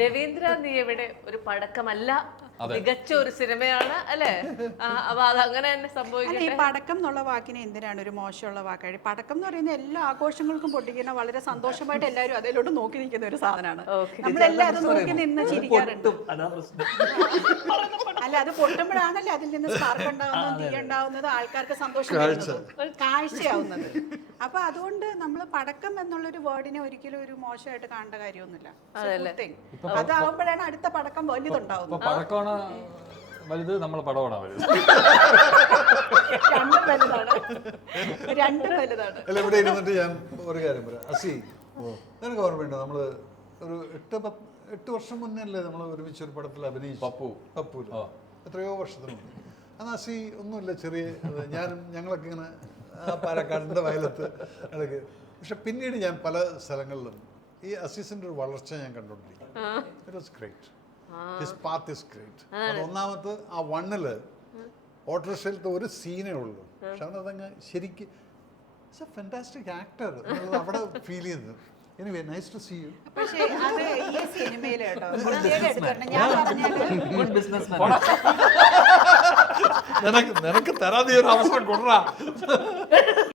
രവീന്ദ്ര നീ എവിടെ ഒരു പടക്കമല്ല, മികച്ച ഒരു സിനിമയാണ് അല്ലേ? അപ്പൊ അത് അങ്ങനെ തന്നെ സംഭവിക്കും. ഈ പടക്കം എന്നുള്ള വാക്കിനെ എന്തിനാണ് ഒരു മോശമുള്ള വാക്കായി? പടക്കം എന്ന് പറയുന്ന എല്ലാ ആഘോഷങ്ങൾക്കും പൊട്ടിക്കുന്ന വളരെ സന്തോഷമായിട്ട് എല്ലാവരും അതിലോട്ട് നോക്കി നിൽക്കുന്ന ഒരു സാധനമാണ്. നമ്മളെല്ലാം അത് നോക്കി നിന്ന് ചിരിക്കാറുണ്ട്. അല്ല, അത് പൊട്ടുമ്പോഴാണല്ലോ അതിൽ നിന്ന് സ്പാർക്ക് ഉണ്ടാവുന്നതും തീ ഉണ്ടാവുന്നതും ആൾക്കാർക്ക് സന്തോഷം കാഴ്ചയാവുന്നത്. അപ്പൊ അതുകൊണ്ട് നമ്മൾ പടക്കം എന്നുള്ളൊരു വേർഡിനെ ഒരിക്കലും ഒരു മോശമായിട്ട് കാണേണ്ട കാര്യമൊന്നുമില്ല. അതാവുമ്പോഴാണ് അടുത്ത പടക്കം വലുതുണ്ടാവുന്നത്. പടക്കമാണ് വലുത്, നമ്മളെ പടമാണ് വലുത്. രണ്ടും വലുതാണ്. അല്ല, ഇവിടെ ഇരുന്നിട്ട് ഞാൻ ഒരു കാര്യം പറയാം. അസി, നിനക്ക് ഓർമ്മയുണ്ടോ നമ്മള് ഒരു 8 വർഷം മുന്നേ അല്ലേ നമ്മൾ ഒരുമിച്ച് ഒരു പടത്തിൽ അഭിനയിച്ചു? പപ്പു എത്രയോ വർഷത്തിന് മുന്നേ. അന്ന് അസി ഒന്നുമില്ല, ചെറിയ ഞങ്ങളൊക്കെ ഇങ്ങനെ പാലക്കാടിൻ്റെ വയലത്ത് ഇടയ്ക്ക്. പക്ഷെ പിന്നീട് ഞാൻ പല സ്ഥലങ്ങളിലും ഈ അസീസിന്റെ ഒരു വളർച്ച ഞാൻ കണ്ടുകൊണ്ടിരിക്കും. It was great. His path is great. അത് ഒന്നാമത് ആ 1-ല് ഓട്ടോറിക്ഷയിലത്തെ ഒരു സീനേ ഉള്ളൂ, പക്ഷെ അവനതങ്ങ് ശരിക്കും ഇറ്റ്സ് എ ഫാന്റാസ്റ്റിക് ആക്ടർ അവിടെ ഫീൽ ചെയ്യുന്നത്. Anyway, nice to see you. പക്ഷേ അത് ഈ സിനിമയിൽ കേട്ടോ ഞാൻ നിനക്ക് തരാതെ ഒരു അവസരം കൊടുറാ.